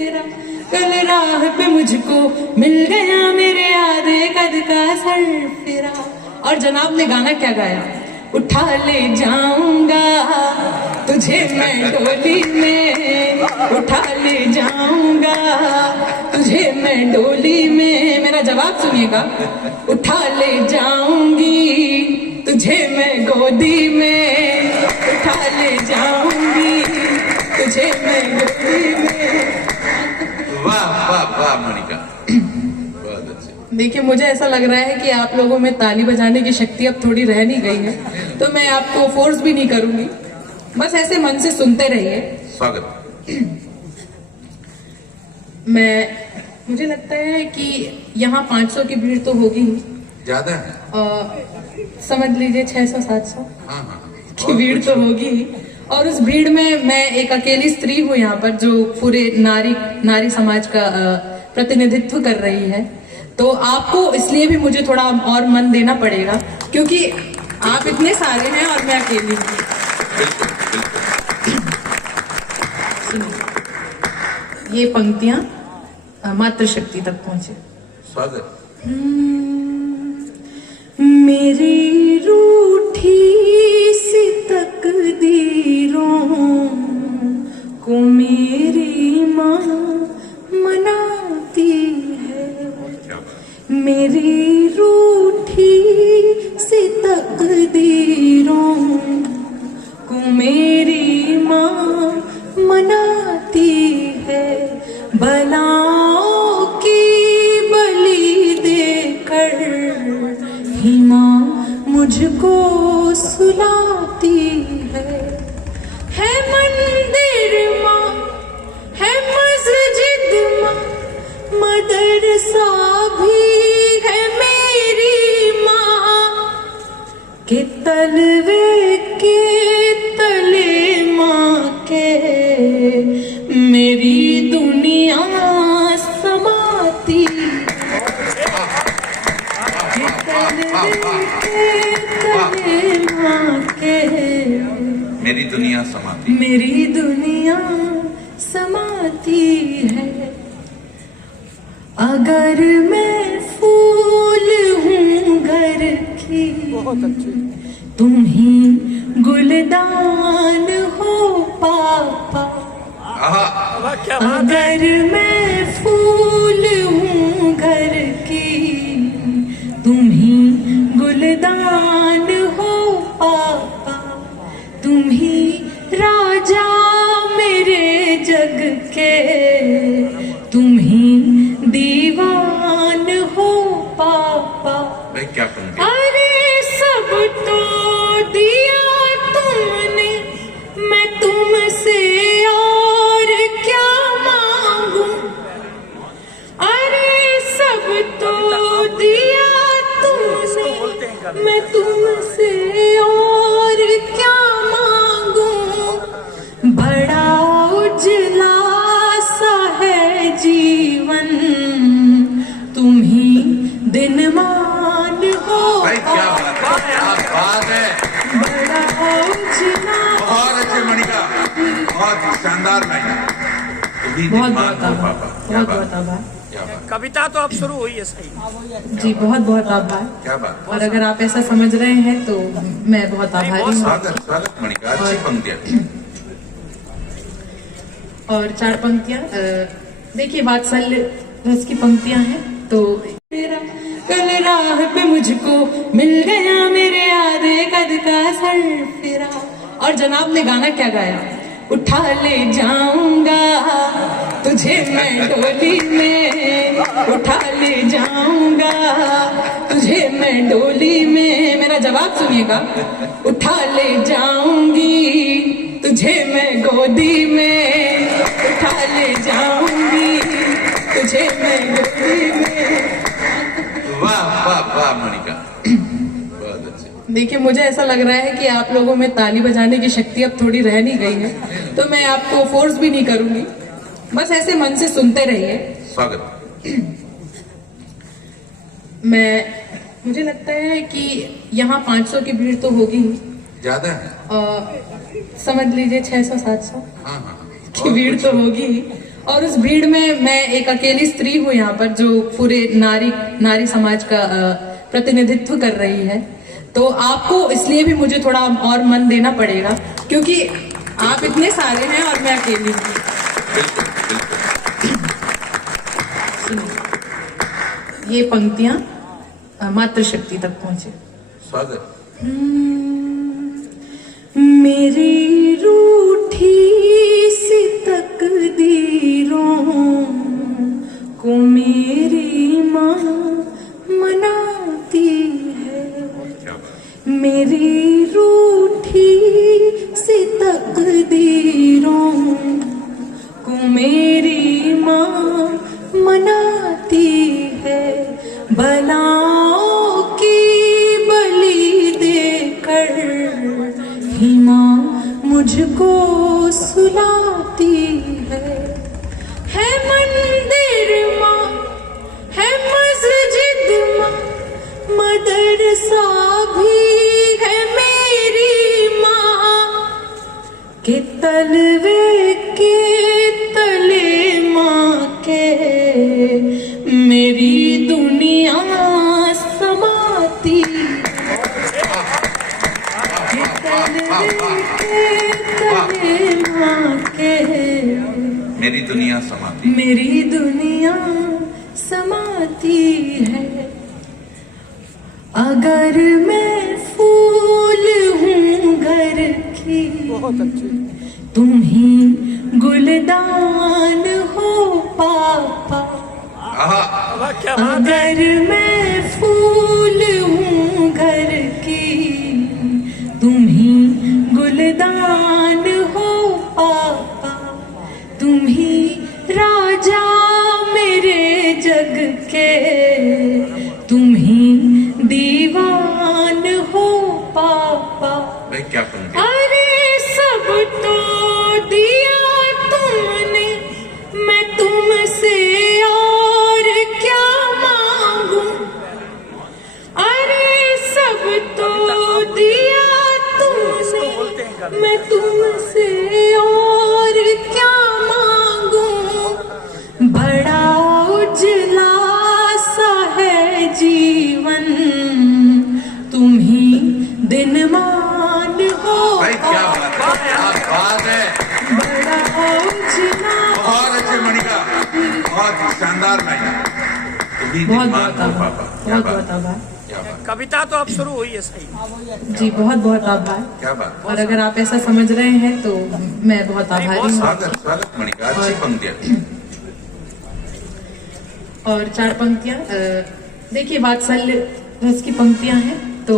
कल राह पे मुझको मिल गया मेरे आधे कद का सरफिरा। और जनाब ने गाना क्या गाया? उठा ले जाऊंगा तुझे मैं डोली में, उठा ले जाऊंगा तुझे मैं डोली में। मेरा जवाब सुनिएगा। उठा ले जाऊंगी तुझे मैं गोदी में, उठा ले जाऊंगी तुझे मैं गोदी में। वाह वाह वाह मणिका, बहुत अच्छे। देखिए, मुझे ऐसा लग रहा है कि आप लोगों में ताली बजाने की शक्ति अब थोड़ी रह नहीं गई है, तो मैं आपको फोर्स भी नहीं करूंगी, बस ऐसे मन से सुनते रहिए। स्वागत। मुझे लगता है कि यहाँ 500 की भीड़ तो होगी ही, ज्यादा है, समझ लीजिए 600-700 हाँ की भीड़ तो होगी ही। और उस भीड़ में मैं एक अकेली स्त्री हूँ यहाँ पर, जो पूरे नारी समाज का प्रतिनिधित्व कर रही है। तो आपको इसलिए भी मुझे थोड़ा और मन देना पड़ेगा, क्योंकि आप इतने सारे हैं और मैं अकेली हूँ। ये पंक्तियां मातृशक्ति तक पहुंचे। स्वागत। मेरी रूठी सी तकदीरों को मेरी माँ मनाती है, मेरी रूठी सी तकदीरों को मेरी माँ मनाती है। बलाओं की बलि देकर ही माँ मुझको सुलाती है मंदिर माँ, है मस्जिद माँ, मदरसा भी है मेरी माँ, के तलवे के तले माँ के मेरी दुनिया समाती, के तलवे के तले माँ के मेरी दुनिया समाती, मेरी दुनिया समाती है। अगर मैं फूल हूँ घर की, तुम ही गुलदान हो पापा। अगर मैं फूल हूँ घर की, तुम ही गुलदान हो पापा। तुम ही राजा मेरे जग के, तुम ही दीवान हो पापा। भाई क्या पंक्ति? अरे सब तो दिया तुमने, मैं तुमसे और क्या मांगू। अरे सब तो दिया तुमने, मैं तुमसे और क्या मांगू। बड़ा उजला सा है जीवन, तुम ही दिनमान हो। भाई क्या बात है, क्या बात है, बड़ा उजला। बहुत अच्छे मणिका, बहुत शानदार लाइन। बहुत बहुत आभार, बहुत बहुत आभार। कविता तो अब शुरू हुई है, सही जी, बहुत बहुत आभार। क्या बात। और अगर आप ऐसा समझ रहे हैं तो मैं बहुत आभारी हूँ। स्वागत स्वागत मणिका, अच्छी पंक्तियां। और 4 पंक्तियां देखिए, वात्सल्य रस की पंक्तियां हैं। तो कल राह पे मुझको मिल गया मेरे आधे कद का सरफिरा। और जनाब ने गाना क्या गाया? उठा ले जाऊंगा तुझे मैं डोली में, उठा ले जाऊंगा तुझे मैं डोली में। मेरा जवाब सुनिएगा। उठा ले जाऊंगी तुझे मैं गोदी में, उठा ले जाऊंगी तुझे मैं गोदी में। वाह वाह वाह मणिका, बहुत अच्छे। देखिए, मुझे ऐसा लग रहा है कि आप लोगों में ताली बजाने की शक्ति अब थोड़ी रह नहीं गई है, तो मैं आपको फोर्स भी नहीं करूंगी, बस ऐसे मन से सुनते रहिए। स्वागत। मुझे लगता है कि यहाँ 500 की भीड़ तो होगी ही, ज्यादा है, समझ लीजिए 600-700 हाँ की भीड़ तो होगी ही। और उस भीड़ में मैं एक अकेली स्त्री हूँ यहाँ पर जो पूरे नारी समाज का प्रतिनिधित्व कर रही है। तो आपको इसलिए भी मुझे थोड़ा और मन देना पड़ेगा क्योंकि आप इतने सारे हैं और मैं अकेली हूँ। सुनिए, ये पंक्तियां मातृशक्ति तक पहुंचे। स्वागत। मेरी रूठी सी तकदीरों को मेरी माँ मनाती है। मेरी रूठी सी तकदीरों को मेरी माँ मनाती है। बलाओं की बलि देकर ही माँ मुझको सुलाती है मंदिर माँ, है मस्जिद माँ, मदरसा भी है मेरी माँ के तलवे के तले माँ के मेरी दुनिया समाती के तलवे के तले माँ के मेरी दुनिया समाती, मेरी दुनिया समाती है। अगर मैं फूल हूँ घर की, तुम ही गुलदान हो पापा। क्या बात है। अगर मैं फूल हूँ घर की, तुम ही गुलदान हो पापा। तुम ही राजा मेरे जग के, तुम ही दीवान हो पापा। भाई क्या पंक्ति। अरे सब तो दिया तुमने, मैं तुमसे और क्या मांगू। अरे सब तो दिया तुमने, मैं तुमसे और क्या मांगू। बड़ा उजला सा है जीवन, तुम ही दिनमान हो। भाई क्या बात है, क्या बात है। बड़ा उजला। बहुत अच्छे मणिका, बहुत शानदार भाई। तुम्ही बहुत दिमाग बहुत हो आभार, पापा। क्या बहुत बात, बहुत आभार क्या बात, कविता तो अब शुरू हुई है सही। जी, बहुत बहुत आभार। क्या बात। और अगर आप ऐसा समझ रहे हैं तो मैं बहुत आभारी हूँ। स्वागत, स्वागत मणिका, अच्छी पंक्तियां। और 4 पंक्तियां देखिए वात्सल्य रस की पंक्तियां हैं तो